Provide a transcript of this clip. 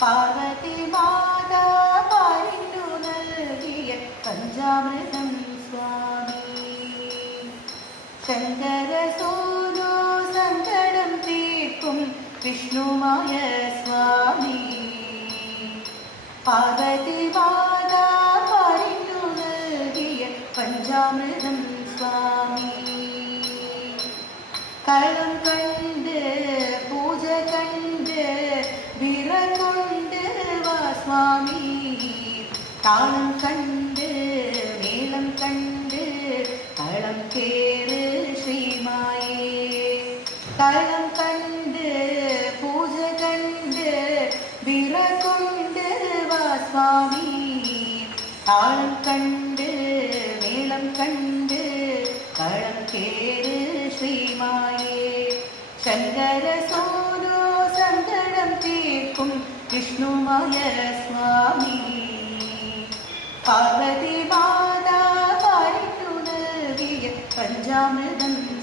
പാർവതി മാതാ പാരിന്നു നൽകിയ പഞ്ചാമൃതം സ്വാമി. ശങ്കര സോനോ സങ്കടം തീർക്കും വിഷ്ണുമായ സ്വാമി. പാർവതി മാതാ പാരിന്നു നൽകിയ പഞ്ചാമൃതം സ്വാമി. കളം കണ്ട് പൂജ കണ്ട് വിറകൊണ്ട് വാ സ്വാമി. താളം കണ്ട് മേളം കണ്ട് കളം കേറ് ശ്രീമായേ. കളം കണ്ട് പൂജ കണ്ട് വിറകൊണ്ട് വാ സ്വാമി. താളം കണ്ട് മേളം കണ്ട് കളം കേറ് ശ്രീമായേ. ശങ്കര സോനോ സങ്കടം തീർക്കും വിഷ്ണുമായ സ്വാമി. പാർവതി മാതാ പാരിന്നു നൽകിയ പഞ്ചാമൃതം